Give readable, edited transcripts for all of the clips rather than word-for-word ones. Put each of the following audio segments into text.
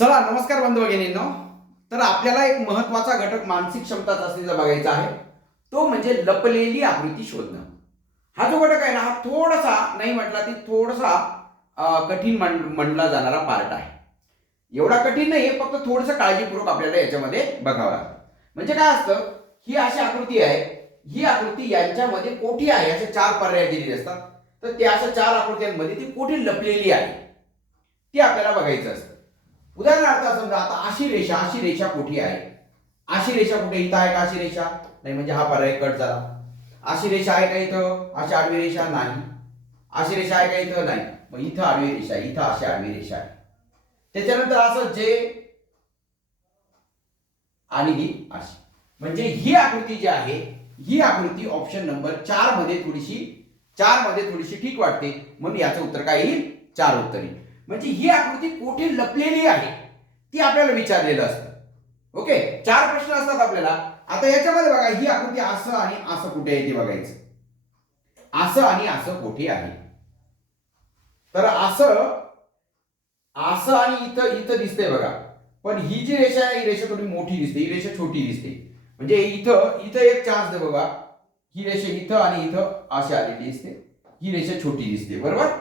चला नमस्कार बंधू भगिनींनो. तर आपल्याला एक महत्वाचा घटक मानसिक क्षमता चाचणीचा बघायचा आहे, तो म्हणजे लपलेली आकृती शोधणं. हा जो घटक आहे ना, हा थोडासा नाही म्हटला ती थोडासा कठीण म्हणला जाणारा पार्ट आहे. एवढा कठीण नाहीये, फक्त थोडंसं काळजीपूर्वक आपल्याला याच्यामध्ये बघावं लागतं. म्हणजे काय असतं, ही अशी आकृती आहे, ही आकृती यांच्यामध्ये कोठी आहे असे चार पर्याय दिलेले असतात. तर त्या अशा चार आकृत्यांमध्ये ती कोठी लपलेली आहे ती आपल्याला बघायचं असतं. उदाहरणार्थ समजा आता अशी रेषा कुठे आहे, अशी रेषा कुठे इथं आहे का अशी रेषा नाही, म्हणजे हा पर्याय कट झाला. अशी रेषा आहे का इथं, अशी आडवी रेषा नाही. अशी रेषा आहे का इथं नाही, मग इथं आडवी रेषा आहे, इथं अशी आडवी रेषा आहे. त्याच्यानंतर असं जे आणि ही अशी, म्हणजे ही आकृती जी आहे, ही आकृती ऑप्शन नंबर 4 मध्ये थोडीशी ठीक वाटते, म्हणून याचं उत्तर काय येईल, 4 उत्तर येईल. म्हणजे ही आकृती कुठे लपलेली आहे ती आपल्याला विचारलेलं असतं. ओके, 4 प्रश्न असतात आपल्याला. आता याच्यामध्ये बघा, ही आकृती असं आणि असं कुठे आहे ते बघायचं. असं आणि असं कुठे आहे, तर असं असं आणि इथं इथं दिसतंय बघा. पण ही जी रेषा आहे, ही रेषा थोडी मोठी दिसते, ही रेषा छोटी दिसते. म्हणजे इथं इथं एक चान्स दे बघा, ही रेषा इथं आणि इथं अशी आलेली दिसते, ही रेषा छोटी दिसते, बरोबर.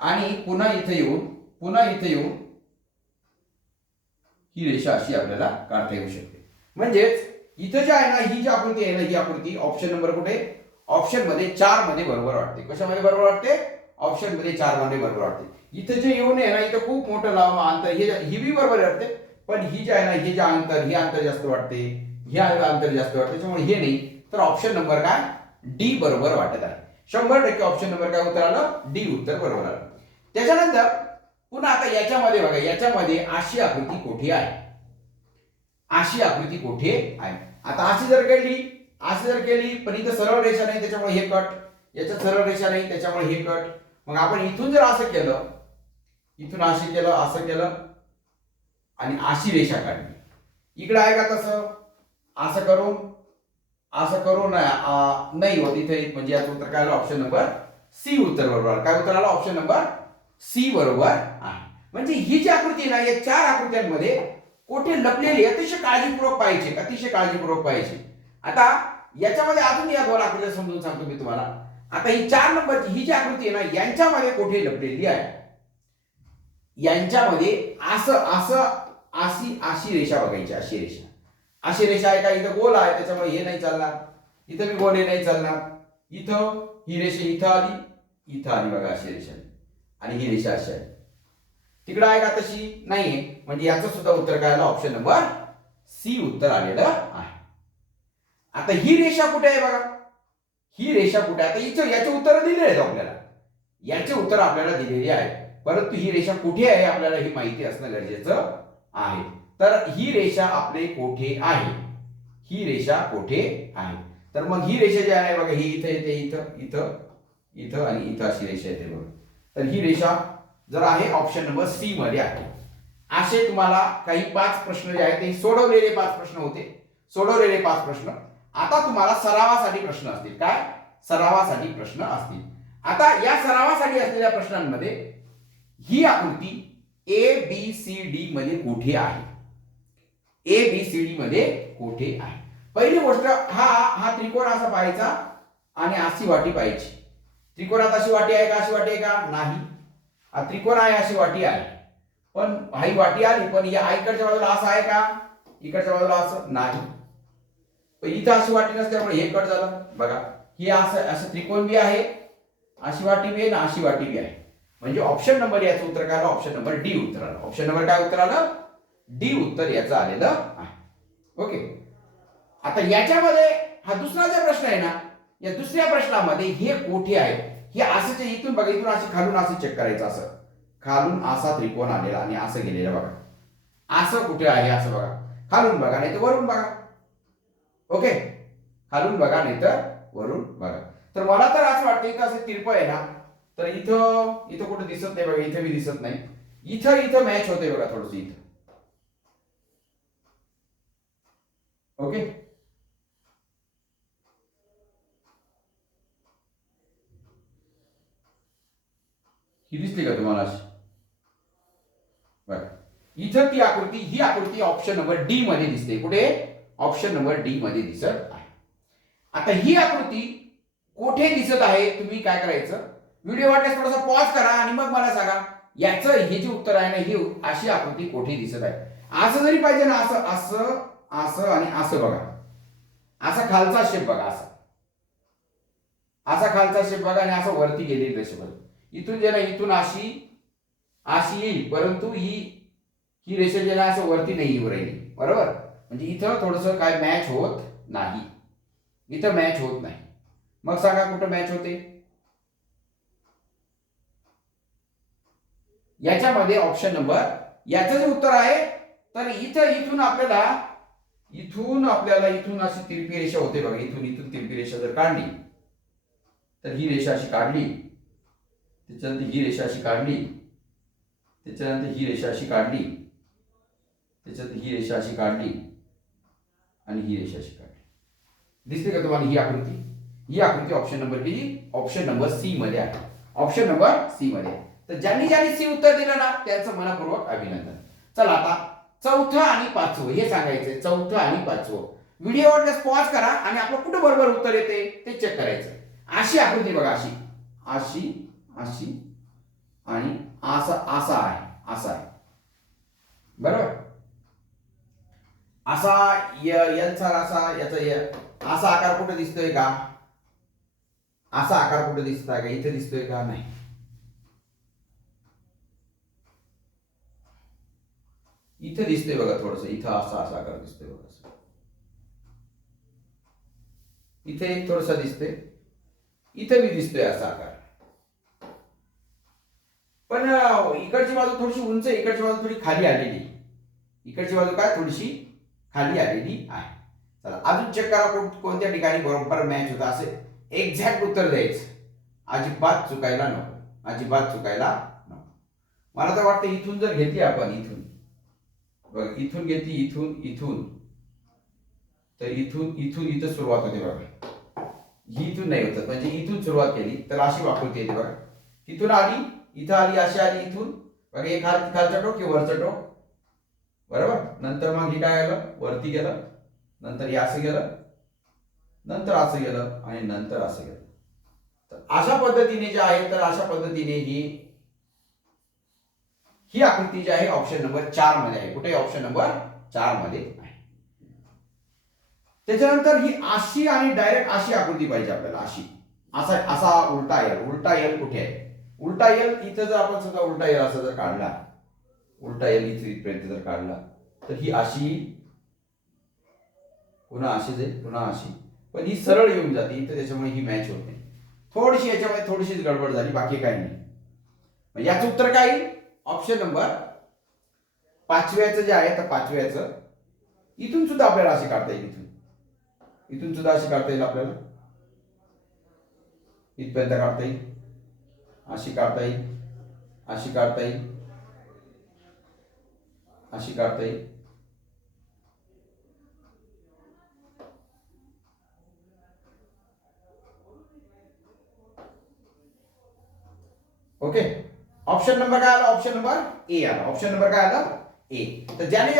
आणि पुन्हा इथं येऊन ही रेषा अशी आपल्याला काढता येऊ शकते. म्हणजेच इथं जे आहे ना, ही जी आकृती आहे ना, ही आकृती ऑप्शन नंबर कुठे, ऑप्शन मध्ये 4 मध्ये बरोबर वाटते. कशामध्ये बरोबर वाटते, ऑप्शन मध्ये 4 मध्ये बरोबर वाटते. इथं जे येऊन आहे ना, इथं खूप मोठं लांब अंतर, ही बी बरोबर वाटते, पण ही जे आहे ना, हे जे अंतर, हे अंतर जास्त वाटते, हे अंतर जास्त वाटते, त्याच्यामुळे हे नाही. तर ऑप्शन नंबर काय, डी बरोबर वाटत आहे. 100% ऑप्शन नंबर काय उत्तर आलं, डी उत्तर बरोबर आलं. त्याच्यानंतर पुन्हा आता याच्यामध्ये बघा, याच्यामध्ये अशी आकृती कोठे आहे, अशी आकृती कोठे आहे. आता अशी जर केली पण इथं सरळ रेषा नाही, त्याच्यामुळे हे कट. याच्यात सरळ रेषा नाही, त्याच्यामुळे हे कट. मग आपण इथून जर असं केलं, इथून असं केलं आणि अशी रेषा काढली, इकडे आहे का तसं, असं करून नाही होत इथे, म्हणजे याचं उत्तर काय आलं, ऑप्शन नंबर सी उत्तर बरोबर. काय उत्तर आलं, ऑप्शन नंबर सी बरोबर आहे. म्हणजे ही जी आकृती आहे ना, या 4 आकृत्यांमध्ये कोठे लपलेली, अतिशय काळजीपूर्वक पाहिजे. आता याच्यामध्ये अजून या 2 आकृत्या समजून सांगतो मी तुम्हाला. आता ही 4 नंबरची ही जी आकृती आहे ना, यांच्यामध्ये कोठे लपलेली आहे, यांच्यामध्ये असं असं अशी रेषा बघायची, अशी रेषा आहे का, इथं गोल आहे त्याच्यामुळे हे नाही चालणार, इथं मी गोल हे नाही चालणार. इथं ही रेषा इथं आली बघा, अशी रेषा, आणि ही रेषा अशी आहे. तिकडे आहे का, तशी नाहीये, म्हणजे याचं सुद्धा उत्तर काय आलं, ऑप्शन नंबर सी उत्तर आलेलं आहे. आता ही रेषा कुठे आहे बघा, ही रेषा कुठे आहे, आता इथं याचे उत्तर दिले आहेत आपल्याला, याचे उत्तर आपल्याला दिलेले आहे, परंतु ही रेषा कुठे आहे आपल्याला ही माहिती असणं गरजेचं आहे. तर ही रेषा आपले कोठे आहे, ही रेषा कोठे आहे. तर मग ही रेषा जी आहे बघा, ही इथं येते, इथं आणि इथं अशी रेषा येते बघा. तर ही रेषा जर आहे ऑप्शन नंबर सी मध्ये आहे. असे तुम्हाला काही 5 प्रश्न जे आहेत ते सोडवलेले 5 प्रश्न होते, सोडवलेले 5 प्रश्न. आता तुम्हाला सरावासाठी प्रश्न असतील. काय, सरावासाठी प्रश्न असतील. आता या सरावासाठी असलेल्या प्रश्नांमध्ये ही आकृती ए बी सी डी मध्ये कुठे आहे, ए बी सी डी मध्ये कुठे आहे. पहिली गोष्ट, हा त्रिकोण असा पाहायचा आणि अशी वाटी पाहायची. त्रिकोणात अशी वाटी आहे का, अशी वाटी आहे का, नाही. हा त्रिकोण आहे, अशी वाटी आहे, पण ही वाटी आली, पण या इकडच्या बाजूला असं आहे का, इकडच्या बाजूला असं नाही. पण इथं अशी वाटी नसल्यामुळे हे कट झालं बघा. ही असं त्रिकोण बी आहे, अशी वाटी बी आहे ना, अशी वाटी बी आहे. म्हणजे ऑप्शन नंबर याचं उत्तर काय आलं, ऑप्शन नंबर डी उत्तर आलं. ऑप्शन नंबर काय उत्तर आलं, डी उत्तर याचं आलेलं आहे. ओके. आता याच्यामध्ये हा दुसरा जो प्रश्न आहे ना, या दुसऱ्या प्रश्नामध्ये हे कोठे आहे, हे असंच इथून बघा, इथून असे खालून असं चेक करायचं, असं खालून असा त्रिकोण आलेला आणि असं गेलेलं बघा, असं कुठे आहे असं बघा, खालून बघा नाही तर वरून बघा. ओके, खालून बघा नाही तर वरून बघा. तर मला तर असं वाटतं इथं असं तिरपं आहे ना, तर इथं कुठे दिसत नाही बघा, इथं बी दिसत नाही, इथं मॅच होते बघा थोडस इथं. ओके, ही दिसली का तुम्हाला अशी बघा, इथं ती आकृती, ही आकृती ऑप्शन नंबर डी मध्ये दिसते. कुठे? ऑप्शन नंबर डी मध्ये दिसत आहे. आता ही आकृती कुठे दिसत आहे तुम्ही काय करायचं, व्हिडिओ वाटल्यास थोडासा पॉज करा आणि मग मला सांगा याचं हे जे उत्तर आहे ना, ही अशी आकृती कुठे दिसत आहे. असं जरी पाहिजे ना, असं असं असं आणि असं बघा, असा खालचा शेप बघा, असा खालचा शेप बघा आणि असं वरती गेलेली रेषा बघा. इथून जे ना, इथून अशी अशी येईल, परंतु ही रेषा जे ना असं वरती नाही येऊ राहिली, बरोबर. म्हणजे इथं थोडस काय मॅच होत नाही, इथं मॅच होत नाही. मग सांगा कुठं मॅच होते. याच्यामध्ये ऑप्शन नंबर, याचं जे उत्तर आहे, तर इथून आपल्याला इथून अशी तिरपी रेषा होते बघा. इथून तिरपी रेषा जर काढली तर ही रेषा अशी काढली, त्याच्यानंतर ही रेषा अशी काढली, त्याच्यानंतर ही रेषा अशी काढली, त्याच्यानंतर ही रेषा अशी काढली आणि ही रेषा अशी काढली. दिसते का तुम्हाला ही आकृती? ही आकृती ऑप्शन नंबर किती? ऑप्शन नंबर सी मध्ये आहे. ऑप्शन नंबर सी मध्ये. तर ज्यांनी सी उत्तर दिलं ना, त्यांचं मनपूर्वक अभिनंदन. चला आता चौथं आणि पाचवं हे सांगायचंय. चौथं आणि पाचवं व्हिडिओ वाटल्यास पॉज करा आणि आपलं कुठं बरोबर उत्तर येते ते चेक करायचं. अशी आकृती बघा, अशी अशी अशी आणि असा असा आहे, बरोबर. असा एलचा असा, याचा असा आकार कुठे दिसतोय का? असा आकार कुठे दिसतोय का? इथे दिसतोय का? नाही. इथे दिसतोय बघा, थोडस इथं असा आकार दिसतोय बघा, इथे थोडासा दिसतोय, इथे भी दिसतोय असा आकार. पण इकडची बाजू थोडीशी उंच, इकडची बाजू थोडी खाली आलेली, इकडची बाजू काय थोडीशी खाली आलेली आहे. चला अजून चेक करा कोणत्या ठिकाणी बरोबर मॅच होता. असे एक्झॅक्ट उत्तर द्यायचं, अजिबात चुकायला नको, अजिबात चुकायला नको. मला तर वाटतं इथून जर घेतली आपण, बघ इथून घेतली, इथून तर इथून इथं सुरुवात होते बघा. ही इथून नाही होत, म्हणजे इथून सुरुवात केली तर अशी आकृती येते बघा. इथून आली, इथं आली, अशी आली, इथून बघा एक खालचा टोक की वरचा टोक, बरोबर. नंतर मग हे काय आलं, वरती गेलं, नंतर हे असं गेलं, नंतर असं गेलं आणि नंतर असं गेलं. तर अशा पद्धतीने जे आहे, तर अशा पद्धतीने ही आकृती जी आहे ऑप्शन नंबर 4 मध्ये आहे. कुठे? ऑप्शन नंबर 4 मध्ये आहे. त्याच्यानंतर ही अशी आणि डायरेक्ट अशी आकृती पाहिजे आपल्याला, अशी असा उलटा एल कुठे आहे? उलटा एल इथं जर आपण सुद्धा उलटा एल असं जर काढला, उलटा एल इथपर्यंत जर काढला, तर ही अशी पुन्हा अशी जाईल, पुन्हा अशी, पण ही सरळ येऊन जाते इथं, त्याच्यामुळे ही मॅच होत नाही. थोडीशी याच्यामध्ये थोडीशीच गडबड झाली, बाकी काही नाही. याचं उत्तर काय येईल? ऑप्शन नंबर 5व्याचं जे आहे, तर 5व्याचं इथून सुद्धा आपल्याला अशी काढता येईल, इथून सुद्धा अशी काढता येईल आपल्याला, इथपर्यंत काढता येईल, अशी काढता येईल, अशी काढता येईल, अशी काढता येईल. ओके. ऑप्शन नंबर काय आला? ऑप्शन नंबर ए आला. ऑप्शन नंबर काय आला? ए. तर ज्याने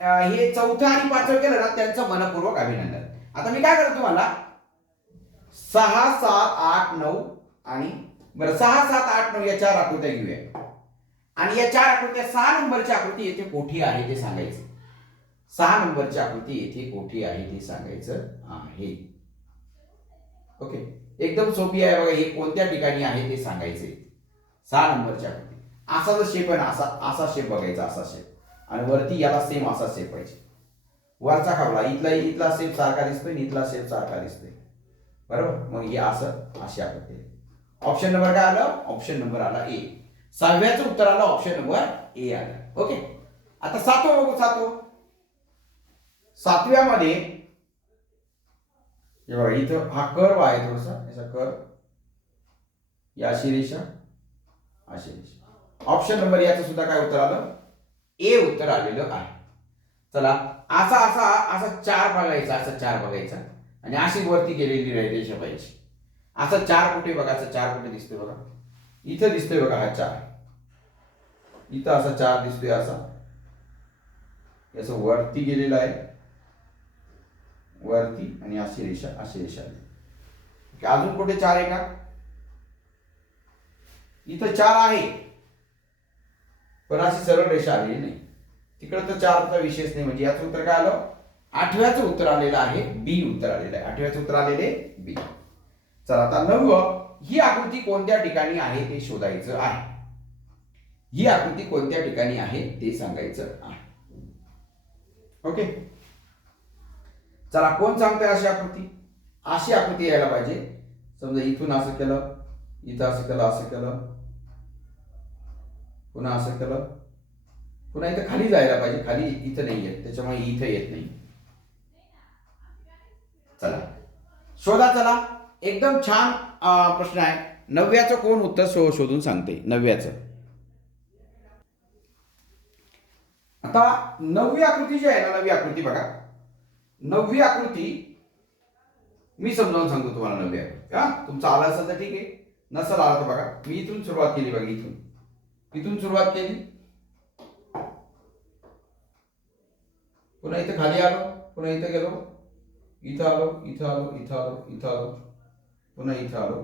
हे चौथं आणि पाचवं केलं ना, त्यांचं मनपूर्वक अभिनंदन. आता मी काय करतो तुम्हाला 6, 7, 8, 9 आणि बरं 6, 7, 8, 9 या 4 आकृत्या घेऊया आणि या 4 आकृत्या 6 नंबरची आकृती येथे कोठी आहे ते सांगायचं. 6 नंबरची आकृती येथे कोठी आहे ते सांगायचं आहे. ओके, एकदम सोपी आहे बघा. हे कोणत्या ठिकाणी आहे ते सांगायचे. 6 नंबरची आकृती असा जर शेप आहे ना, असा शेप बघायचा, असा शेप, आणि वरती याला सेम असा शेप पाहिजे. वरचा खावला इथला शेप सारखा दिसतोय, इथला शेप सारखा दिसतोय, बरोबर. मग हे असं अशी आकृती. ऑप्शन नंबर काय आलं? ऑप्शन नंबर आला ए. 6व्याचं उत्तर आलं ऑप्शन नंबर ए आलं. ओके. आता 7वं बघू. 7व्यामध्ये बघा, इथं हा कर्व आहे, थोडासा याचा कर्व, या अशी रेषा, अशी रेषा. ऑप्शन नंबर याचं सुद्धा काय उत्तर आलं? ए उत्तर आलेलं आहे. चला असा 4 बघायचा, असा 4 बघायचा आणि अशी वरती गेलेली रेषा पाहिजे. असा 4 कुठे बघा, असा 4 कुठे दिसतोय बघा, इथं दिसतोय बघा, हा 4 इथं असा 4 दिसतोय, असा याचं वरती गेलेलं आहे, वरती, आणि अशी रेषा आली. अजून कुठे 4 आहे का? इथं 4 आहे पण अशी सरळ रेषा आलेली नाही. तिकडे तर 4चा विशेष नाही. म्हणजे याचं उत्तर काय आलं? 8व्याचं उत्तर आलेलं आहे बी. उत्तर आलेलं आहे 8व्याचं उत्तर आलेले बी. चला आता 9. ही आकृती कोणत्या ठिकाणी आहे ते शोधायचं आहे. ही आकृती कोणत्या ठिकाणी आहे ते सांगायचं आहे. ओके, चला कोण सांगतंय अशी आकृती? अशी आकृती यायला पाहिजे. समजा इथून असं केलं, इथं असं केलं, असं केलं, पुन्हा असं केलं, पुन्हा इथं खाली जायला पाहिजे. खाली इथं नाही येत, त्याच्यामुळे इथं येत नाही. चला शोधा. चला एकदम छान प्रश्न आहे. 9व्याचं कोण उत्तर शोधून सांगते? 9व्याचं. आता 9वी आकृती जी आहे ना, 9वी आकृती बघा. 9वी आकृती मी समजावून सांगतो तुम्हाला. 9वी आकृती तुमचं आलं असेल तर ठीक आहे, नसेल आलं तर बघा. मी इथून सुरुवात केली बघा. इथून सुरुवात केली, पुन्हा इथं खाली आलो, पुन्हा इथं गेलो, इथं आलो, इथं आलो, इथं आलो, इथं आलो, पुन्हा इथं आलो,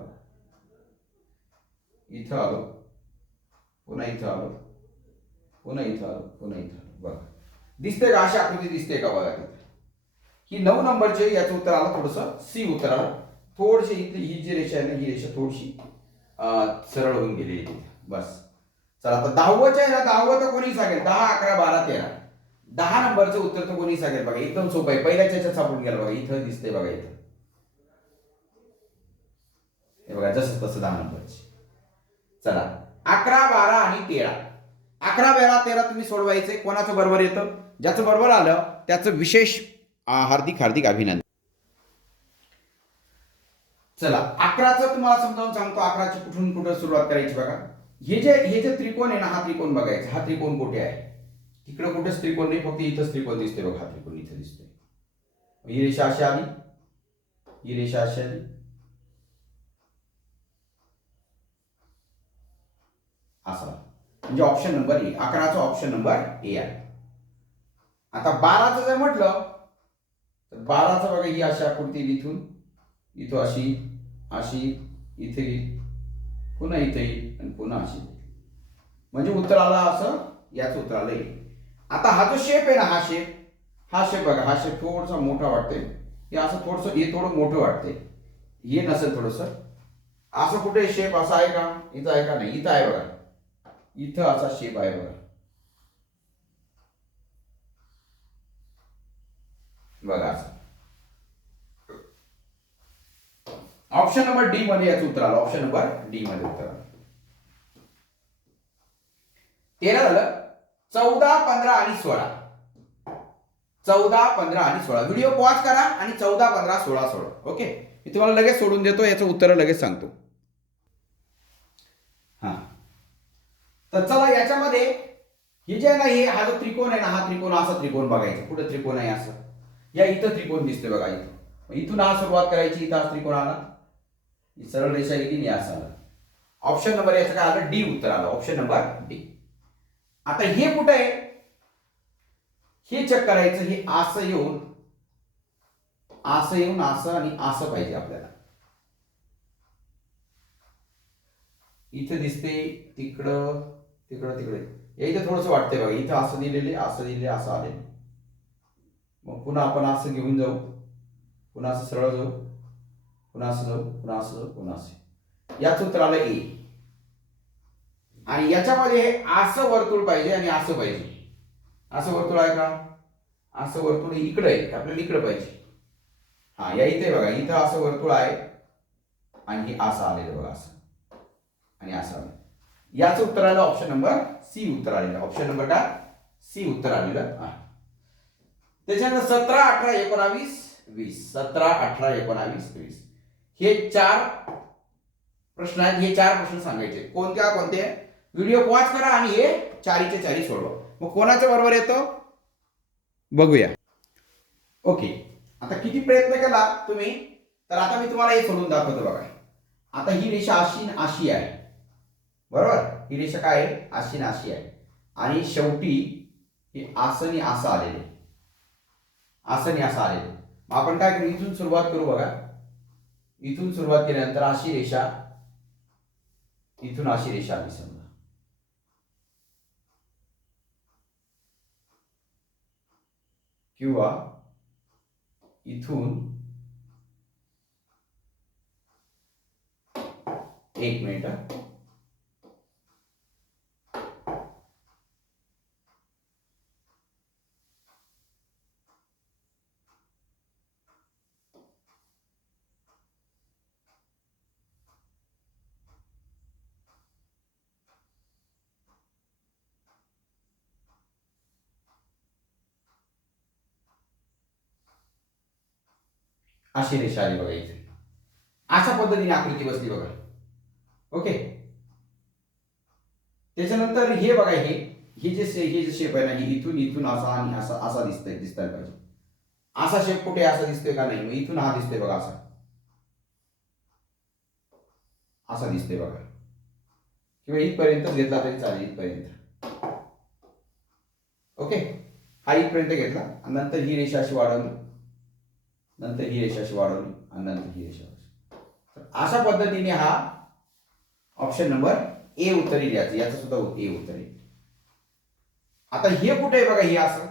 इथं आलो, पुन्हा इथं आलो, पुन्हा इथं आलो, पुन्हा इथं आलो. बघा दिसते का? अशी आकृती दिसते का? बघा तिथे ही 9 नंबरचे. याचं उत्तर आलं थोडंसं सी उत्तर आलं. थोडीशी इथली ही जी रेषा आहे ना, ही रेषा थोडीशी सरळ होऊन गेली आहे. बस. चला आता 10वच्या आहे ना, 10वं तर कोणी सांगेल? 10, 11, 12, 13. 10 नंबरचं उत्तर तर कोणी सांगेल? बघा एकदम सोपं आहे. पहिल्याच्या याच्यात सापडून गेलं बघा. इथं दिसते बघा, इथं हे बघा, जसं तसं 10 नंबरची. चला 11, 12 आणि 13. 11, 12, 13 तुम्ही सोडवायचे. कोणाचं बरोबर येतं? ज्याचं बरोबर आलं त्याचं विशेष हार्दिक हार्दिक अभिनंदन. चला 11चं तुम्हाला समजावून सांगतो. 11ची कुठून कुठं सुरुवात करायची बघा. हे जे त्रिकोण आहे ना, हा त्रिकोण बघायचा. हा त्रिकोण कुठे आहे? तिकडे कुठेच त्रिकोण नाही, फक्त इथंच त्रिकोण दिसते बघा. हा त्रिकोण इथे दिसतोय. ही रेषा अशी आली, ही रेषा अशी आली, असा. म्हणजे ऑप्शन नंबर ए. 11चा ऑप्शन नंबर ए आहे. आता 12चं जर म्हटलं तर 12चं बघा, ही अशी आकृती इथं अशी, अशी, इथे येईल, पुन्हा इथे येईल, आणि पुन्हा अशी. म्हणजे उत्तर आलं असं, याचं उत्तर आलं ए. आता हा जो शेप आहे ना, हा शेप बघा. हा शेप थोडासा मोठा वाटते. हे असं थोडंसं, हे थोडं मोठं वाटते. हे नसेल थोडंसं. असं कुठे शेप असा आहे का? इथं आहे का? नाही, इथं आहे बघा. इथं असा शेप आहे बघा. बघा असं. ऑप्शन नंबर डी मध्ये याचं उत्तर आलं. ऑप्शन नंबर डी मध्ये उत्तर आलं. 13 झालं. 14, 15 आणि 16. 14, 15 आणि 16. व्हिडिओ पॉज करा आणि 14, 15, 16 सोडवा. ओके, मी तुम्हाला लगेच सोडून देतो. याचं उत्तर लगेच सांगतो. हा तर चला, याच्यामध्ये हे जे आहे ना, हे हा जो त्रिकोण आहे ना, हा त्रिकोण, असा त्रिकोण बघायचा. कुठे त्रिकोण आहे? असं या इथं त्रिकोण दिसतोय बघा. इथून हा सुरुवात करायची. इथं हा त्रिकोण आला, ही सरळ रेषा गेली, असं आलं. ऑप्शन नंबर याचं काय आलं? डी उत्तर आलं. Option number D. आता हे कुठं आहे हे चेक करायचं. हे असं येऊन, असं येऊन, असं आणि असं पाहिजे आपल्याला. इथं दिसते, तिकडं, तिकडं, तिकडे. या इथं थोडंसं वाटतंय बघा. इथं असं दिलेले, असं दिले, असं आले. मग पुन्हा आपण असं घेऊन जाऊ, पुन्हा असं सरळ जाऊ, पुन्हा असं जाऊ, पुन्हा असं जाऊ, पुन्हा असं. याचं उत्तर आलं ए. आणि याच्यामध्ये असं वर्तुळ पाहिजे आणि असं पाहिजे. असं वर्तुळ आहे का? असं वर्तुळ इकडे आहे, आपल्याला इकडे पाहिजे. हा या इथे बघा, इथं असं वर्तुळ आहे आणि हे असं आलेलं बघा, असं आणि असं आलं. याचं उत्तर आलं ऑप्शन नंबर सी उत्तर आलेलं. ऑप्शन नंबर का? सी उत्तर आलेलं आहे. त्याच्यानंतर 17, 18, 19, 20. 17, 18, 19, 20 हे 4 प्रश्न आहेत. हे 4 प्रश्न सांगायचे. कोणते? व्हिडिओ पॉज करा आणि हे 4चे 4 सोडवा. मग कोणाचं बरोबर येतं बघूया. ओके, आता किती प्रयत्न केला तुम्ही, तर आता मी तुम्हाला हे सोडून दाखवतो बघा. आता ही रेषा अशी अशी आहे, बरोबर? ही रेषा काय आहे? अशी अशी आहे. आणि शेवटी हे असं आणि असं आलेले, असं आणि असं आलेले. मग आपण काय करू, इथून सुरुवात करू बघा. इथून सुरुवात केल्यानंतर अशी रेषा, इथून अशी रेषा आली समजा, किंवा इथून, एक मिनिट, अशी रेषा आली बघा इथे. अशा पद्धतीने आकृती बसली बघा. ओके. त्याच्यानंतर हे बघा, हे जे शेप आहे ना, हे इथून इथून असा आणि असा असा दिसायला पाहिजे. असा शेप कुठे असा दिसतोय का नाही? मग इथून हा दिसतोय बघा, असा असा दिसतोय बघा, किंवा इथपर्यंत घेतला तरी चालेल, इथपर्यंत. ओके. हा इथपर्यंत घेतला आणि नंतर ही रेषा अशी वाढवली, नंतर ही रेषा अशी वाढवली आणि नंतर ही रेषा. अशा पद्धतीने हा ऑप्शन नंबर ए उत्तर येईल. याचं सुद्धा ए उत्तर येईल. आता हे कुठे आहे बघा, हे असं,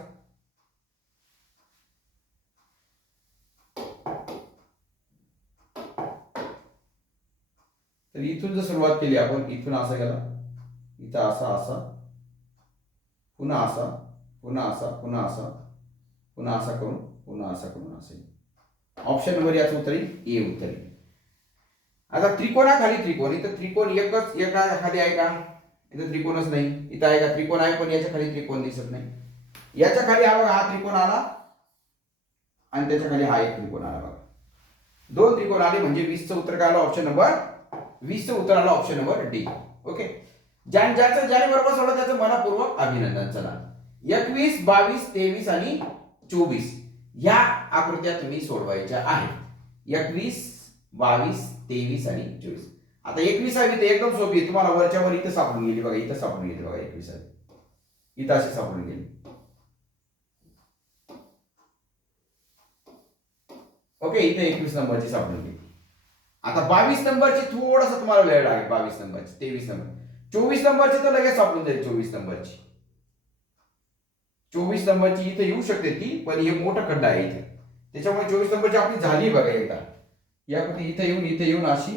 तर इथून जर सुरुवात केली आपण, इथून असा गेला, इथं असा असा, पुन्हा असा, पुन्हा असा, पुन्हा असा, पुन्हा असा करून, पुन्हा असा करून असेल. ऑप्शन नंबर याचं उत्तर येईल, ए उत्तर येईल. आता त्रिकोणाखाली त्रिकोण, इथं त्रिकोण एकच एका खाली आहे का? इथं त्रिकोणच नाही. इथं आहे का? त्रिकोण आहे, पण याच्या खाली त्रिकोण दिसत नाही. याच्या खाली हा बघा, हा त्रिकोण आला आणि त्याच्या खाली हा एक त्रिकोण आला बघा. दोन त्रिकोण आले, म्हणजे 20चं उत्तर काय आलं? ऑप्शन नंबर 20चं उत्तर आलं ऑप्शन नंबर डी. ओके. ज्याने बरोबर सोडलं त्याचं मनपूर्वक अभिनंदन. चला, 21, 22, 23 आणि 24 या आकृत्या तुम्ही सोडवायच्या आहेत. 21, 22, 23 आणि 24. आता 21वी ते एकदम सोपी आहे. तुम्हाला वरच्या वर इथं सापडून गेली बघा, इथं सापडून गेली बघा. 21वी इथं अशी सापडून गेली. ओके, इथे 21 नंबरची सापडून गेली. आता 22 नंबरची थोडासा तुम्हाला वेळ लागेल. 22 नंबरची, 23 नंबर, 24 नंबरची तर लगेच सापडून जाईल. 24 नंबरची, 24 नंबरची इथे येऊ शकते ती, पण हे मोठं खड्डा आहे इथे, त्याच्यामुळे 24 नंबरची आपली झाली बघा एकदा. या कुठे इथे येऊन अशी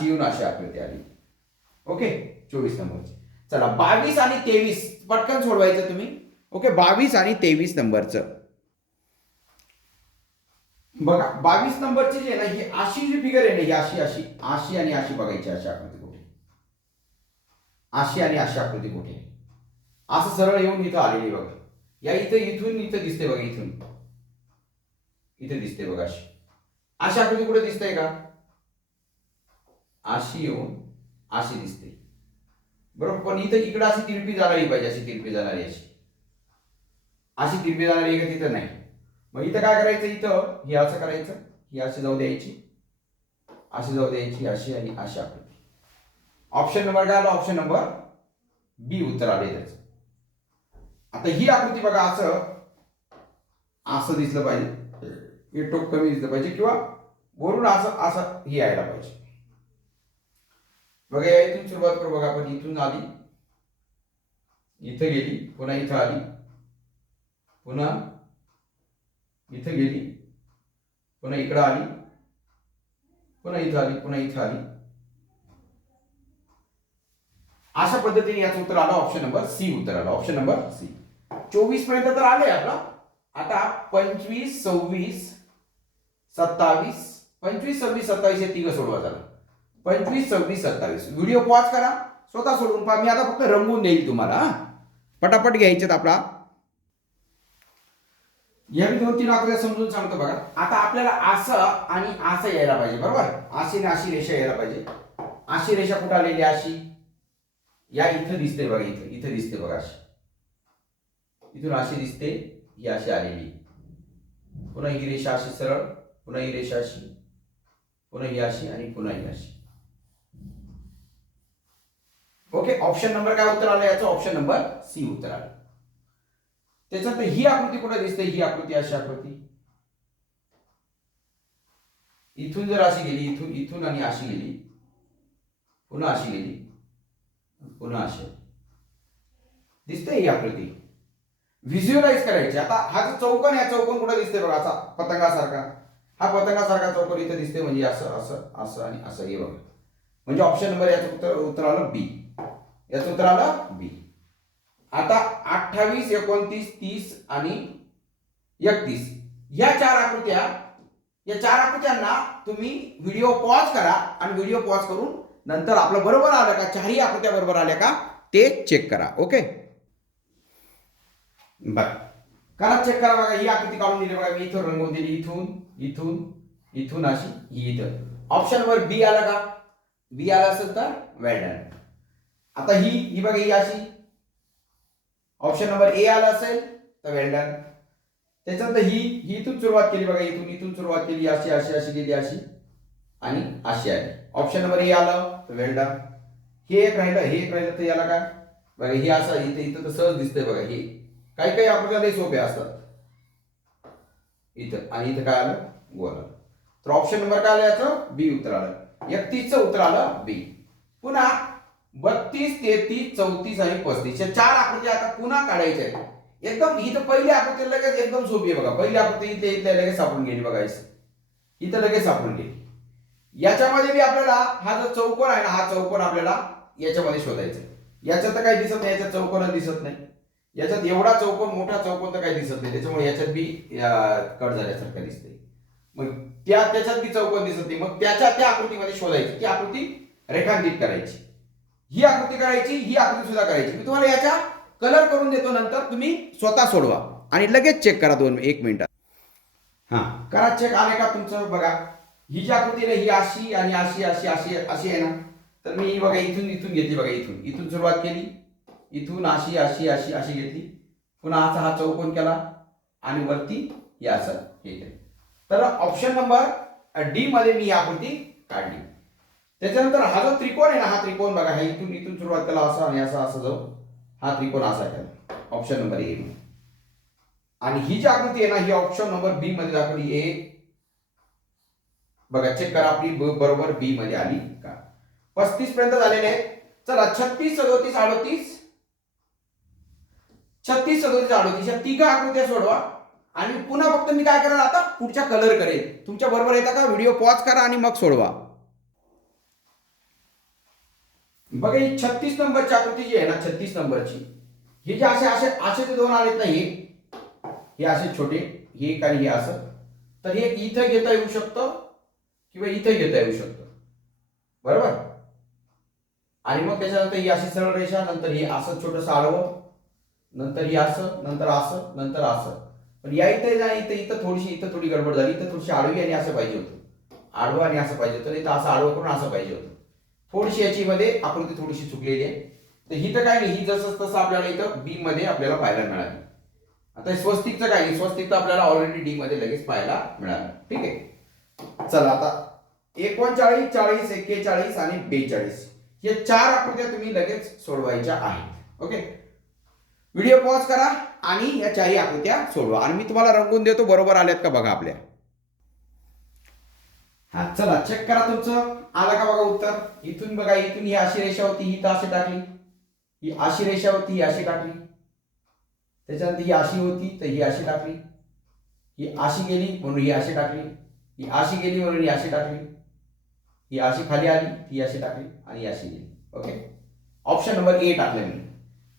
येऊन अशी आकृती आली. ओके, 24 नंबरची. चला, 22 आणि 23 पटकन सोडवायचं तुम्ही. ओके, 22 आणि 23 नंबरचं बघा. 22 नंबरची जी आहे ना, ही अशी जी फिगर आहे ना, ही अशी आणि अशी बघायची. अशी आकृती कुठे? अशी आणि अशी आकृती कुठे? असं सरळ येऊन इथं आलेली बघा. या इथून इथं दिसते बघा, इथे दिसते बघा. अशी आकृती कुठे दिसते का? अशी येऊन अशी दिसते बरोबर. पण इथं इकडे अशी तिरपी जाणारी पाहिजे, अशी तिरपी जाणारी, अशी तिरपी जाणारी का? तिथं नाही. मग इथं काय करायचं? इथं हे असं करायचं, ही अशी जाऊ द्यायची, अशी जाऊ द्यायची, अशी आणि अशी आकृती. ऑप्शन नंबर काय आला? ऑप्शन नंबर बी उत्तर आले त्याचं. आता ही आकृती बघा, असं दिसलं पाहिजे, हे टोक कमी दिसलं पाहिजे, किंवा वरून असं हे यायला पाहिजे बघा. इथून सुरुवात करू बघा आपण. इथून आली, इथं गेली, पुन्हा इथं आली, पुन्हा इथं गेली, पुन्हा इकडं आली, पुन्हा इथं आली, पुन्हा इथं आली. अशा पद्धतीने याचं उत्तर आलं ऑप्शन नंबर सी उत्तर आलं. Option number C. 24 पर्यंत तर आले आपला. आता 25, 26, 27, 25, 26, 27 हे तिघं सोडवा झालं. 25, 26, 27. व्हिडिओ पॉज करा, स्वतः सोडून पहा. मी आता फक्त रंगवून देईल तुम्हाला. पटापट घ्यायचेत आपला. या मी 2-3 आकृत्या समजून सांगतो बघा. आता आपल्याला असं आणि असं यायला पाहिजे बरोबर. अशी ना अशी रेषा यायला पाहिजे. अशी रेषा कुठं आलेली? अशी या इथं दिसते बघा, इथं दिसते बघा. अशी इथून अशी दिसते, ही अशी आलेली. पुन्हा ही रेषा अशी सरळ, पुन्हा ही रेषा अशी, पुन्हा ही अशी आणि पुन्हा ही अशी. ओके. ओके, ऑप्शन नंबर काय उत्तर आलं याचं? ऑप्शन नंबर सी उत्तर आलं. त्याच्यानंतर ही आकृती कुठे दिसते? ही आकृती अशी आकृती इथून जर अशी गेली, इथून आणि अशी गेली, पुन्हा अशी गेली, पुन्हा अशी दिसते ही आकृती. व्हिज्युअलाइज करायची. आता हा जो चौकोन आहे, चौकोन कुठे दिसते बघा, असा पतंगासारखा. हा पतंगासारखा चौकोन इथे दिसते, म्हणजे असं असं असं आणि असं, हे बघा. म्हणजे ऑप्शन नंबर याचं उत्तर आलं बी. याचं उत्तर आलं बी. आता 28, 29, 30 आणि 31 या चार आकृत्यांना तुम्ही व्हिडिओ पॉज करा आणि व्हिडिओ पॉज करून नंतर आपलं बरोबर आलं का, चारही आकृत्या बरोबर आल्या का ते चेक करा. ओके, बर करा, चेक करा. बघा ही आकृती काढून दिली बघा, मी इथून रंगवून दिली, इथून अशी, ही इथं. ऑप्शन वर बी आला का? बी आला असेल तर वेल डन. आता ही बघा, ही अशी. ऑप्शन नंबर ए आला असेल तर वेल डन. त्याच्यानंतर ही इथून सुरुवात केली बघा, इथून सुरुवात केली, अशी अशी अशी गेली, अशी आणि अशी आहे. ऑप्शन नंबर ए आलं तर वेल डन. हे एक राहिलं तर याला काय बघा, हे असं इथं तर सहज दिसतंय बघा. हे काही आकृत्या लई सोप्या असतात. इथं आणि इथं काय आलं? गोल आलं. तर ऑप्शन नंबर काय आलं याचं? बी उत्तर आलं. 31चं उत्तर आलं बी. पुन्हा 32, 33, 34 आणि 35 या चार आकृत्या आता पुन्हा काढायच्या आहेत. एकदम इथं पहिली आकृती लगेच एकदम सोपी आहे बघा. पहिली आकृती इथल्या लगेच सापडून गेली बघा, इथं लगेच सापडून गेली. याच्यामध्ये बी आपल्याला हा जो चौकोन आहे ना, हा चौकोन आपल्याला याच्यामध्ये शोधायचा. याच्यात तर काही दिसत नाही, याच्यात चौकोन दिसत नाही. याच्यात एवढा चौकोन, मोठा चौकोन तर काही दिसत नाही, त्याच्यामुळे याच्यात बी कट झाल्यासारखं दिसते. मग त्याच्यात बी चौकोन दिसत नाही. मग त्या आकृतीमध्ये शोधायची, ती आकृती रेखांकित करायची. ही आकृती करायची, ही आकृती सुद्धा करायची. मी तुम्हाला याच्या कलर करून देतो, नंतर तुम्ही स्वतः सोडवा आणि लगेच चेक करा 1 मिनिटात. हा करा चेक, आले का तुमचं? बघा ही जी आकृती आहे ही अशी आणि अशी अशी अशी अशी आहे ना. तर मी बघा इथून घेतली बघा, इथून सुरुवात केली, इथून अशी अशी अशी अशी घेतली, पुन्हा असा हा चौकोन केला आणि वरती हे असं हे केलं. तर ऑप्शन नंबर डी मध्ये मी ही आकृती काढली. त्याच्यानंतर हा जो त्रिकोण आहे ना, हा त्रिकोण बघा, हा इथून सुरुवात केला असा आणि असं जाऊन हा त्रिकोण असा केला. ऑप्शन नंबर ए. आणि ही जी आकृती आहे ना, ही ऑप्शन नंबर बी मध्ये दाखवली. ए बघा, चेक करा आपली बरोबर बी मध्ये आली का. 35 पर्यंत झालेले आहेत. चला 36, 37, 38, 36, 37, 38 या तिघा आकृत्या सोडवा आणि पुन्हा फक्त मी काय करणार आता, पुढच्या कलर करेल. तुमच्या बरोबर येता का? व्हिडिओ पॉज करा आणि मग सोडवा. बघा ही 36 नंबरची आकृती जी आहे ना, 36 नंबरची, हे जे असे ते दोन आलेत ना, हे असे छोटे, हे काही हे असं, तर हे इथं घेता येऊ शकतं किंवा इथे घेता येऊ शकतं, बरोबर. आणि मग त्याच्यानंतर ही अशी सरळ रेषा, नंतर हे असं छोटंसं आडवं, नंतर ही असं, नंतर असं, नंतर असं. पण या इथं थोडी गडबड झाली. इथं थोडीशी आडवी आणि असं पाहिजे होतं, आडवं आणि असं पाहिजे होतं, नाही तर असं आडवं करून असं पाहिजे होतं. थोडीशी याची मध्ये आकृती थोडीशी चुकलेली आहे. तर ही तर काय नाही, ही जसं तसं आपल्याला इथं बी मध्ये आपल्याला पाहायला मिळाली. आता स्वस्तिकचं काय नाही, स्वस्तिक तर आपल्याला ऑलरेडी डी मध्ये लगेच पाहायला मिळालं. ठीक आहे, चला आता 39, 40, 41 आणि 42 हे चार आकृत्या तुम्ही लगेच सोडवायच्या आहेत. ओके, व्हिडिओ पॉज करा आणि या चारही आकृत्या सोडवा आणि मी तुम्हाला रंगवून देतो, बरोबर आल्यात का बघा आपल्या. हा चला चेक करा, तुमचं आलं का बघा उत्तर. इथून बघा, इथून ही अशी रेषा होती, ही तर अशी टाकली, ही अशी रेषा होती, ही अशी टाकली. त्याच्यानंतर ही अशी होती तर ही अशी टाकली, ही अशी गेली म्हणून ही अशी टाकली, ही अशी गेली म्हणून ही अशी टाकली, ही अशी खाली आली, ही अशी टाकली आणि ही अशी गेली. ओके, ऑप्शन नंबर ए टाकले मी.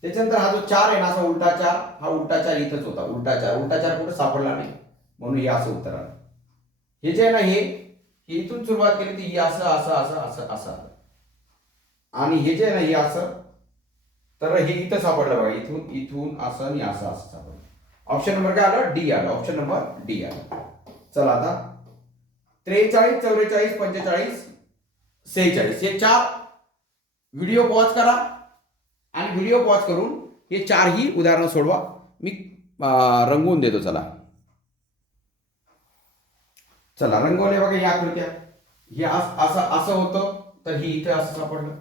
त्याच्यानंतर हा जो 4 आहे ना, असा उलटा 4, हा उलटा 4 इथंच होता. उलटा 4 कुठे सापडला नाही म्हणून हे असं उत्तर आलं. हे जे आहे ना, हे इथून सुरुवात केली ती असं असं असं असं असं आलं आणि हे जे आहे ना, हे असं, तर हे इथं सापडलं बघा, इथून असं आणि असं असं सापडलं. ऑप्शन नंबर काय आलं? डी आलं. ऑप्शन नंबर डी आलं. चला आता 43, 44, 45, 46 हे चार व्हिडिओ पॉज करा आणि व्हिडिओ पॉज करून हे चारही उदाहरणं सोडवा. मी रंगवून देतो. चला रंगवले बघा. ही आकृत्या, हे असं होतं तर ही इथे असं सापडलं,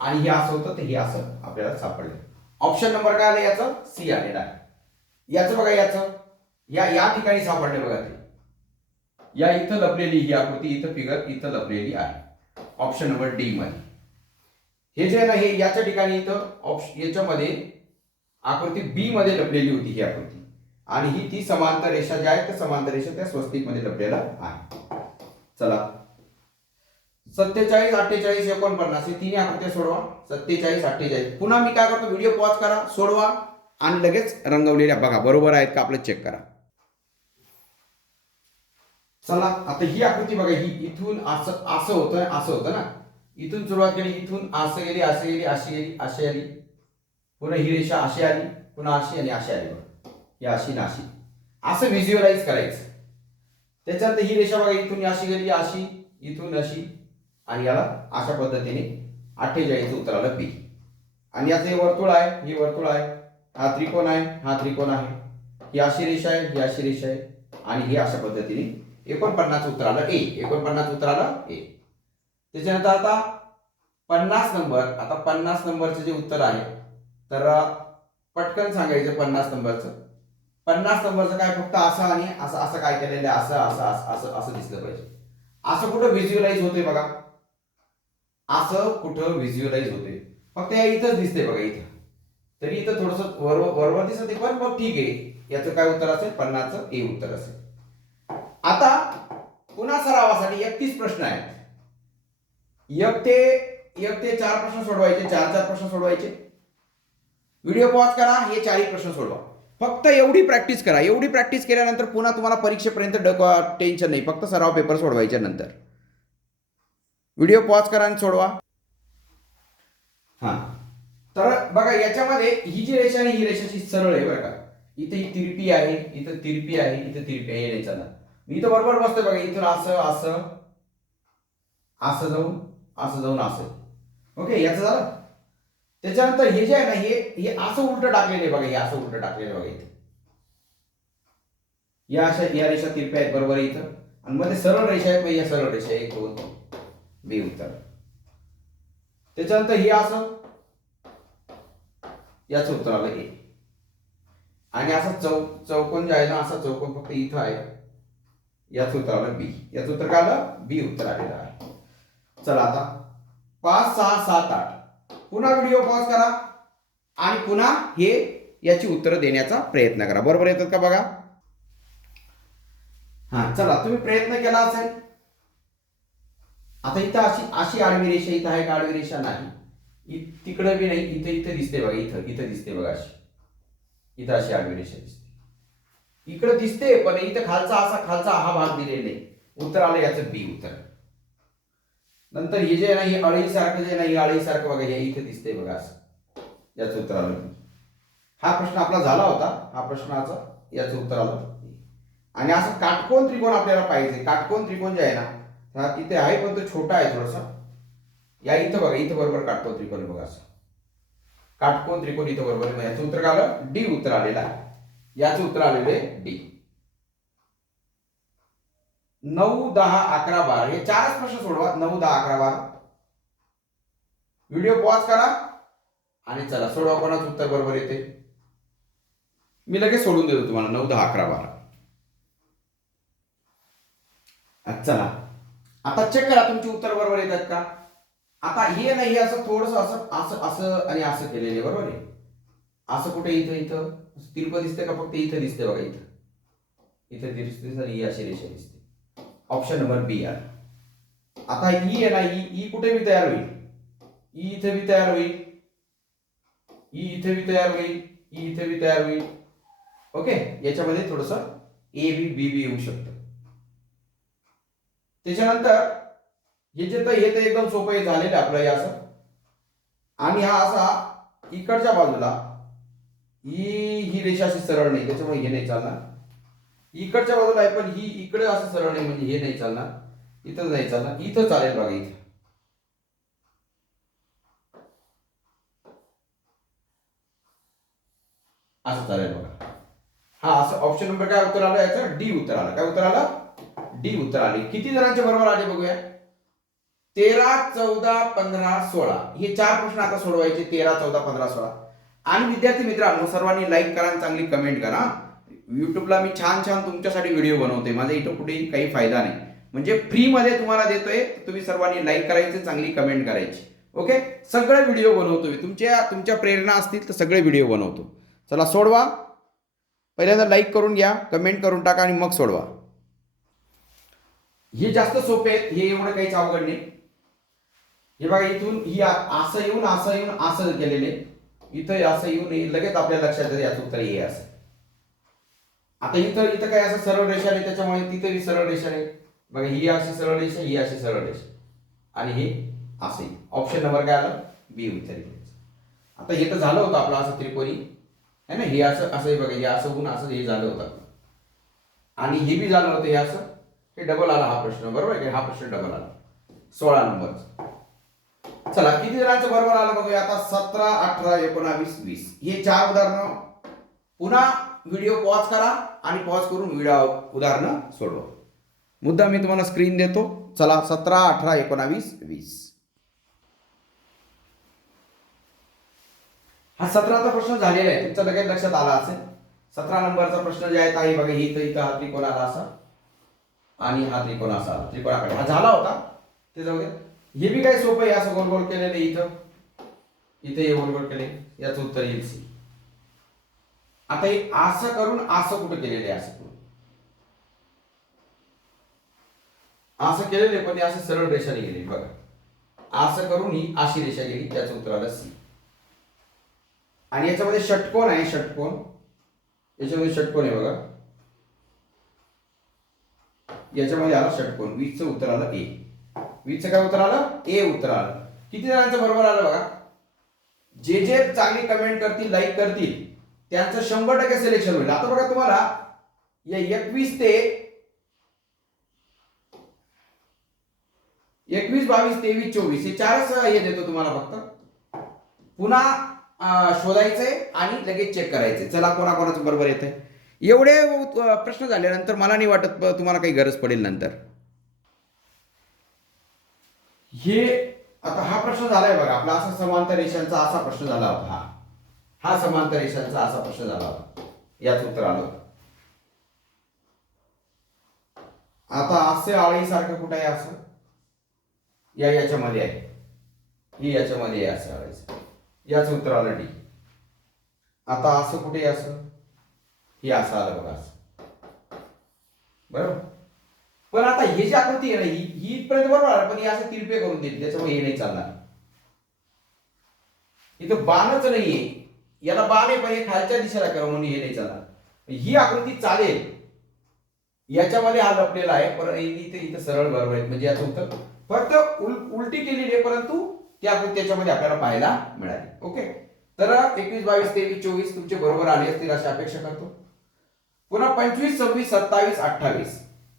आणि हे असं होतं, तर हे असं आपल्याला सापडलं. ऑप्शन नंबर काय आलं याचं? सी आलेला आहे. याचं बघा, याचं या ठिकाणी सापडले बघा ते. या इथं लपलेली ही आकृती, इथं फिगर इथं लपलेली आहे. ऑप्शन नंबर डी मध्ये हे जे आहे ना, हे याच्या ठिकाणी इथं याच्यामध्ये आकृती बी मध्ये लपलेली होती ही आकृती, आणि ही ती समांतर रेषा ज्या आहेत त्या समांतर रेषा त्या स्वस्तिक मध्ये लपलेला आहे. चला 47, 48, 49 हे तिन्ही आकृत्या सोडवा. 47, 48. पुन्हा मी काय करतो, व्हिडिओ पॉज करा, सोडवा आणि लगेच रंगवलेल्या बघा बरोबर आहेत का आपलं चेक करा. चला आता ही आकृती बघा, ही इथून असं असं होतं ना, इथून सुरुवात केली, इथून असं गेली, अशी गेली, अशी गेली, अशी आली, पुन्हा ही रेषा अशी आली, पुन्हा अशी आणि अशी आली बघा, ही अशी ना अशी, असं व्हिज्युअलाइज करायचं. त्याच्यानंतर ही रेषा बघा, इथून अशी गेली, अशी, इथून अशी, आणि याला अशा पद्धतीने 48 उत्तर आलं बी. आणि याचं हे वर्तुळ आहे, हे वर्तुळ आहे, हा त्रिकोण आहे, हा त्रिकोण आहे, ही अशी रेषा आहे, ही अशी रेषा आहे, आणि हे अशा पद्धतीने 49 उत्तर आलं ए. 49 उत्तर आलं ए. त्याच्यानंतर आता 50 नंबर, आता 50 नंबरचं जे उत्तर आहे, तर पटकन सांगायचं 50 नंबरचं. 50 नंबरचं काय, फक्त असं आणि असं असं काय केलेलं आहे, असं असं असं असं असं दिसलं पाहिजे. असं कुठं व्हिज्युअलाइज होते बघा, असं कुठं व्हिज्युअलाइज होते, फक्त या इथंच दिसते बघा, इथं. तरी इथं थोडंसं वरवर दिसते, पण मग ठीक आहे. याचं काय उत्तर असेल? 50चं ए उत्तर असेल. आता पुन्हा सरावासाठी 31 प्रश्न आहेत. एक ते 4 प्रश्न सोडवायचे, 4 प्रश्न सोडवायचे. व्हिडिओ पॉज करा, हे 4 प्रश्न सोडवा. फक्त एवढी प्रॅक्टिस करा. एवढी प्रॅक्टिस केल्यानंतर पुन्हा तुम्हाला परीक्षेपर्यंत टेन्शन नाही, फक्त सराव पेपर सोडवायच्या नंतर. व्हिडिओ पॉज करा आणि सोडवा. हा, तर बघा याच्यामध्ये ही जी रेषा आहे, ही रेषाची सरळ आहे बरं का. इथे ही तिरपी आहे, इथं तिरपी आहे, इथं तिरपी आहे, नाही चालणार. मी इथं बरोबर बसतोय बघा, इथून असं असं असं जाऊन असं जाऊन असं. ओके, याचं झालं. त्याच्यानंतर हे जे आहे ना, हे असं उलट टाकलेलं आहे बघा, हे असं उलट टाकलेलं बघा इथे. या अशा या रेषा तिरप्या आहेत बरोबर इथं, आणि मध्ये सरळ रेषा आहेत, या सरळ रेषा 1 2 बी उत्तर. त्याच्यानंतर हे असं, याचं उत्तर आलं ए. आणि असं चौकोन जे आहे ना, असा चौकोन फक्त इथं आहे, याचं उत्तर आलं बी. याचं उत्तर काय आलं? बी उत्तर आलेलं आहे. चला आता 5 6 7 8 पुन्हा व्हिडिओ पॉज करा आणि पुन्हा हे याची उत्तरं देण्याचा प्रयत्न करा. बरोबर येतात का बघा. हा, चला तुम्ही प्रयत्न केला असेल. आता इथं अशी अशी आडवी रेषा इथं आहे का? आडवी रेषा नाही, तिकडे बी नाही, इथं इथं दिसते बघा, इथं दिसते बघा अशी, इथं अशी आडवी रेषा दिसते, इकडे दिसते, पण इथं खालचा हा भाग दिलेला नाही. उत्तर आलं याचं बी उत्तर. नंतर हे जे आहे ना, हे अळीसारखं जे नाही, अळीसारखं बघा, हे इथे दिसते बघा असं, याचं उत्तर आलं. हा प्रश्न आपला झाला होता, हा प्रश्नाचा याचं उत्तर आलं. आणि असं काटकोन त्रिकोण आपल्याला पाहिजे. काटकोन त्रिकोण जे आहे ना, हा तिथे आहे, पण तो छोटा आहे थोडासा. या इथं बघा, इथं बरोबर काटकोन त्रिकोण बघा, असं काटकोन त्रिकोण इथं बरोबर. याचं उत्तर काय आलं? डी उत्तर आलेलं आहे. याचं उत्तर आलेलं आहे डी. 9 10 11 12 हे 4च प्रश्न सोडवा. 9 10 11 12. व्हिडिओ पॉज करा आणि चला सोडवा. कोणाचं उत्तर बरोबर येते मी लगेच सोडून देतो तुम्हाला. 9 10 11 12. चला आता चेक करा तुमची उत्तर बरोबर येतात का. आता हे नाही, असं थोडस असं असं असं आणि असं केलेले बरोबर आहे. असं कुठे इथं तिरपं दिसते का? फक्त इथं दिसते बघा, इथं दिसते आणि ही अशी रेषा दिसते. ऑप्शन नंबर बी आर. आता ही आहे ना, ही कुठे बी तयार होईल, ही इथे बी तयार होईल, ही इथे बी तयार होईल, ही इथे बी तयार होईल. ओके, याच्यामध्ये थोडस ए बी बी बी येऊ शकतं. त्याच्यानंतर हे जे तर हे तर एकदम सोपं हे झालेलं आपलं हे असं. आणि हा असा इकडच्या बाजूला ही रेषा अशी सरळ नाही, त्याच्यामुळे हे नाही चालणार. इकडच्या बाजूला आहे, पण ही इकडे असं सरळ नाही, म्हणजे हे नाही चालणार, इथं नाही चालणार, इथं चालेल बघा, इथं असं चालेल बघा. हा असं ऑप्शन नंबर काय उत्तर आलं याचं? डी उत्तर आलं. काय उत्तर आलं? डी उत्तर आले. किती जणांचे बरोबर आले बघूया. 13, 14, 15, 16 हे 4 प्रश्न आता सोडवायचे. 13, 14, 15, 16. आणि विद्यार्थी मित्रांनो, सर्वांनी लाईक करा आणि चांगली कमेंट करा. युट्यूबला मी छान छान तुमच्यासाठी व्हिडिओ बनवतोय. माझा इथं कुठेही काही फायदा नाही, म्हणजे फ्रीमध्ये तुम्हाला देतोय. तुम्ही सर्वांनी लाईक करायचे, चांगली कमेंट करायची. ओके, सगळे व्हिडिओ बनवतोय. तुमच्या प्रेरणा असतील तर सगळे व्हिडिओ बनवतो. चला सोडवा. पहिल्यांदा लाईक करून घ्या, कमेंट करून टाका आणि मग सोडवा. हे जास्त सोपे आहेत, हे एवढं काहीच अवघड नाही. हे बघा, इथून ही असं येऊन असं केलेले, इथं असं येऊन लगेच आपल्या लक्षात येतं याचं उत्तर हे असं. आता इथं काय असं सरळ रेषा नाही, त्याच्यामुळे तिथं सरळ रेषा नाही. बघा, ही अशी सरळ रेषा, ही अशी सरळ रेषा आणि हे असे. ऑप्शन नंबर काय आलं? बी उत्तर. आता हे तर झालं होतं आपलं असं त्रिकोणी है ना. हे असं बघा, हे असं होऊन असं हे झालं होतं आणि हे बी झालं होतं हे असं. हे डबल आला हा प्रश्न, बरोबर आहे. हा प्रश्न डबल आला 16 नंबर. चला, किती जणांचं बरोबर आलं बघूया आता. 17, 18, 19, 20 हे 4 उदाहरणं. पुन्हा व्हिडिओ पॉज करा आणि पॉज करून उदाहरणं सोडवा. मुद्दा मी तुम्हाला स्क्रीन देतो. चला, 17, 18, 19, 20 हा 17चा प्रश्न झालेला आहे. तुमच्या लगेच लक्षात आला असेल. 17 नंबरचा प्रश्न जे आहे बघा, इथं हा त्रिकोण आला असा आणि हा त्रिकोण असा आला. त्रिकोणाकडे हा झाला होता, ते जाऊ द्या. हे बी काय सोपं आहे. असं गोल गोल केलेलं इथं हे गोल गोल केले, याचं उत्तर येईल सी. आता हे असं करून असं कुठं केलेलं आहे, असं केलेले, पण असं सरळ रेषाने गेली. बघा, असं करून ही अशी रेषा गेली, त्याचं उत्तर आलं सी. आणि याच्यामध्ये षटकोन आहे, याच्यामध्ये षटकोन आहे बघा, याच्यामध्ये आला षटकोन. 20चं उत्तर आलं ए. 20चं काय उत्तर आलं? ए उत्तर आलं. किती जणांचं बरोबर आलं बघा. जे चांगली कमेंट करतील, लाईक करतील, त्यांचं 100% सिलेक्शन होईल. आता बघा, तुम्हाला या 21 ते 21, 22, 23, 24 हे 4च हे देतो तुम्हाला. फक्त पुन्हा शोधायचंय आणि लगेच चेक करायचंय. चला, कोणाकोणाचं बरोबर येतंय. एवढे प्रश्न झाल्यानंतर मला नाही वाटत तुम्हाला काही गरज पडेल नंतर. हे आता हा प्रश्न झालाय बघा आपला. असा समांतर रेषांचा असा प्रश्न झाला होता. हा समांतर रेषांचा असा प्रश्न झाला होता, याच उत्तर आलं होतं. आता असे आळीसारखं कुठं आहे? असं याच्यामध्ये आहे, ही याच्यामध्ये आहे असं आळीचं, याच उत्तर आलं डी. आता असं कुठे असं, हे असं आलं बघा, असं. बरोबर. पण आता हे जी आकृती आहे ना, ही इथपर्यंत बरोबर आलं, पण हे असं तिरपे करून देईल, त्याच्यामुळे हे नाही चालणार. इथं बाणच नाहीये, याला बाण आहे पण हे खालच्या दिशेला करा म्हणून हे नाही चालणार. ही आकृती चालेल, याच्यामध्ये हा लपलेला आहे, पण इथं सरळ बरोबर आहे, म्हणजे याचं उत्तर फक्त उलटी केलेली आहे, परंतु ती आकृती याच्यामध्ये आपल्याला पाहायला मिळाली. ओके, तर 21, 22, 23, 24 तुमचे बरोबर आले असतील अशी अपेक्षा करतो. पुन्हा 25, 26, 27, 28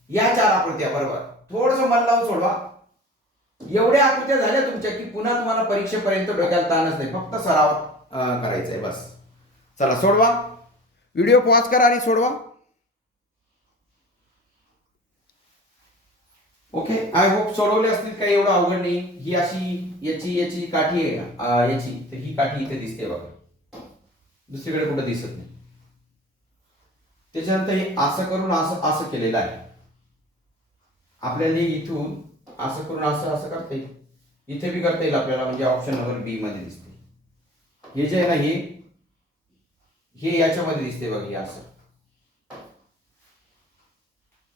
या 4 आकृत्या बरोबर. थोडस मन लावून सोडवा. एवढ्या आकृत्या झाल्या तुमच्या की पुन्हा तुम्हाला परीक्षेपर्यंत डोक्याला ताणच नाही, फक्त सराव करायचा आहे बस. चला सोडवा, व्हिडिओ पॉज करा आणि सोडवा. ओके, आय होप सोडवले असतील. काही एवढं अवघड नाही. ही अशी याची काठी आहे याची, तर ही काठी इथे दिसते बघा, दुसरीकडे कुठं दिसत नाही. त्याच्यानंतर हे असं करून असं केलेलं आहे. आपल्याला इथून असं करून असं करता येईल, इथे बी करता येईल आपल्याला, म्हणजे ऑप्शन नंबर बी मध्ये दिसते. हे जे आहे ना, हे याच्यामध्ये दिसते बघा, हे असं.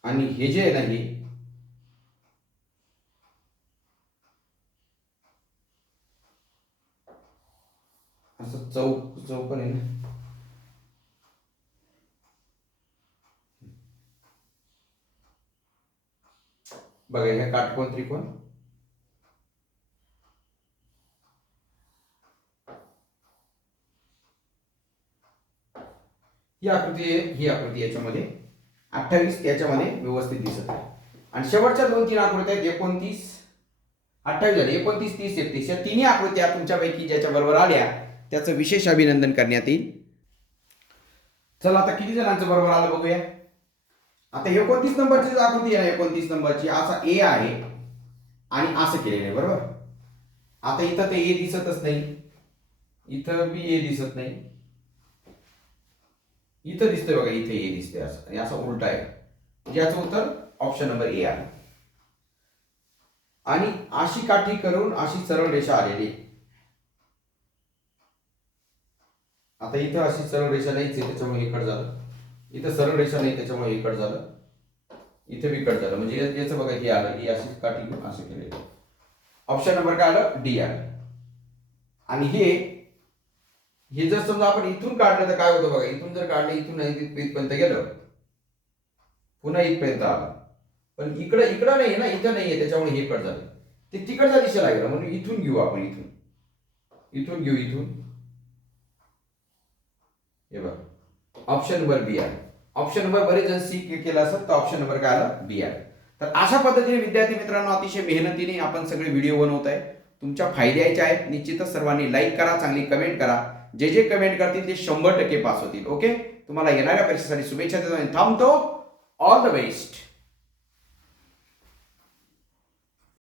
आणि हे जे आहे ना, हे असं चौकोन आहे ना. बघा, हे काटकोन त्रिकोण, ही आकृती आहे, ही आकृती याच्यामध्ये 28 याच्यामध्ये व्यवस्थित दिसत आहे. आणि शेवटच्या 2-3 आकृत्या आहेत, 29, 28 झाले. 29, 30, 31 या तिन्ही आकृत्या तुमच्यापैकी ज्याच्या बरोबर आल्या त्याचं विशेष अभिनंदन करण्यात येईल. चला, आता किती जणांचं बरोबर आलं बघूया. आता 29 नंबरची आकृती आहे, 29 नंबरची असा ए आहे आणि असं केलेलं आहे बरोबर. आता इथं ते ए दिसतच नाही, इथं बी ए दिसत नाही, इथं दिसतंय बघा, इथे ए दिसते, असं असं उलट आहे. म्हणजे याचं उत्तर ऑप्शन नंबर ए आहे. आणि अशी काठी करून अशी सरळ रेषा आलेली. आता इथं अशी सरळ रेषा नाहीच आहे, त्याच्यामुळे हे कट झालं. इथं सरळ रेषा नाही, त्याच्यामुळे हे कट झालं. इथे बी कट झालं. म्हणजे याचं बघा हे आलं, ही अशी काठी घेऊन असं केलेलं. ऑप्शन नंबर काय आलं, डी आलं. आणि हे जर समजा आपण इथून काढलं तर काय होतं बघा, इथून जर काढलं, इथून इथपर्यंत गेलं, पुन्हा इथपर्यंत आलं, पण इकडं नाही ना, इथं नाहीये, त्याच्यामुळे हे कट झालं. ते तिकडच्या दिशेला गेलं, म्हणून इथून घेऊ आपण, इथून घेऊ, इथून. हे बघा ऑप्शन नंबर बी आहे. ऑप्शन नंबर बरेच जण सी केला असत, तर ऑप्शन नंबर काय आला, बी आहे. तर अशा पद्धतीने विद्यार्थी मित्रांनो अतिशय मेहनतीने आपण सगळे व्हिडिओ बनवत आहे. तुमच्या फायद्याचे आहेत. निश्चितच सर्वांनी लाईक करा, चांगली कमेंट करा. जे कमेंट करतील ते 100% पास होतील. ओके, तुम्हाला येणाऱ्या परीक्षेसाठी शुभेच्छा देतो आणि थांबतो. All the best.